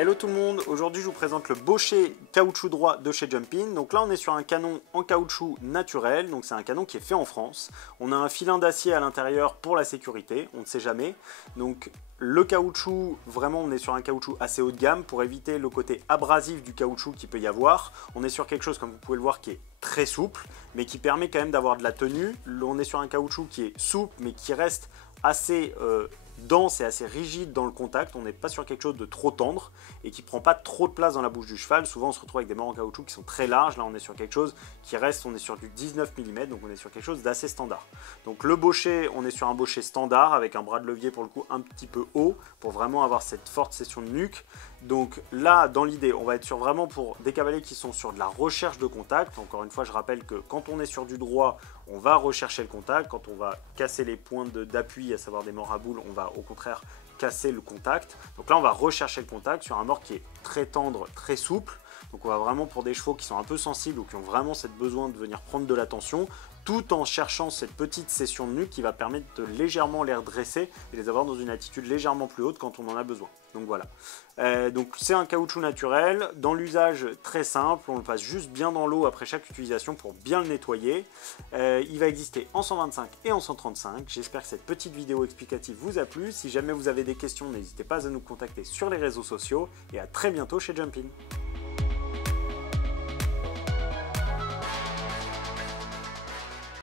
Hello tout le monde, aujourd'hui je vous présente le bochet caoutchouc droit de chez Jumpin. Donc là on est sur un canon en caoutchouc naturel, donc c'est un canon qui est fait en France. On a un filin d'acier à l'intérieur pour la sécurité, on ne sait jamais. Donc le caoutchouc, vraiment on est sur un caoutchouc assez haut de gamme pour éviter le côté abrasif du caoutchouc qu'il peut y avoir. On est sur quelque chose, comme vous pouvez le voir, qui est très souple, mais qui permet quand même d'avoir de la tenue. On est sur un caoutchouc qui est souple, mais qui reste assez dense et assez rigide dans le contact. On n'est pas sur quelque chose de trop tendre et qui prend pas trop de place dans la bouche du cheval. Souvent on se retrouve avec des morts en caoutchouc qui sont très larges. Là on est sur quelque chose qui reste, on est sur du 19 mm, donc on est sur quelque chose d'assez standard. Donc le bochet, on est sur un bochet standard avec un bras de levier pour le coup un petit peu haut pour vraiment avoir cette forte session de nuque. Donc là dans l'idée on va être sur vraiment pour des cavaliers qui sont sur de la recherche de contact. Encore une fois je rappelle que quand on est sur du droit on va rechercher le contact. Quand on va casser les points d'appui, à savoir des morts à boule, on va au contraire casser le contact. Donc là on va rechercher le contact sur un mort qui est très tendre, très souple. Donc on va vraiment pour des chevaux qui sont un peu sensibles ou qui ont vraiment cette besoin de venir prendre de l'attention, tout en cherchant cette petite session de nuque qui va permettre de légèrement les redresser et les avoir dans une attitude légèrement plus haute quand on en a besoin. Donc voilà. Donc c'est un caoutchouc naturel, dans l'usage très simple, on le passe juste bien dans l'eau après chaque utilisation pour bien le nettoyer. Il va exister en 125 et en 135. J'espère que cette petite vidéo explicative vous a plu. Si jamais vous avez des questions, n'hésitez pas à nous contacter sur les réseaux sociaux et à très bientôt chez Jumpin.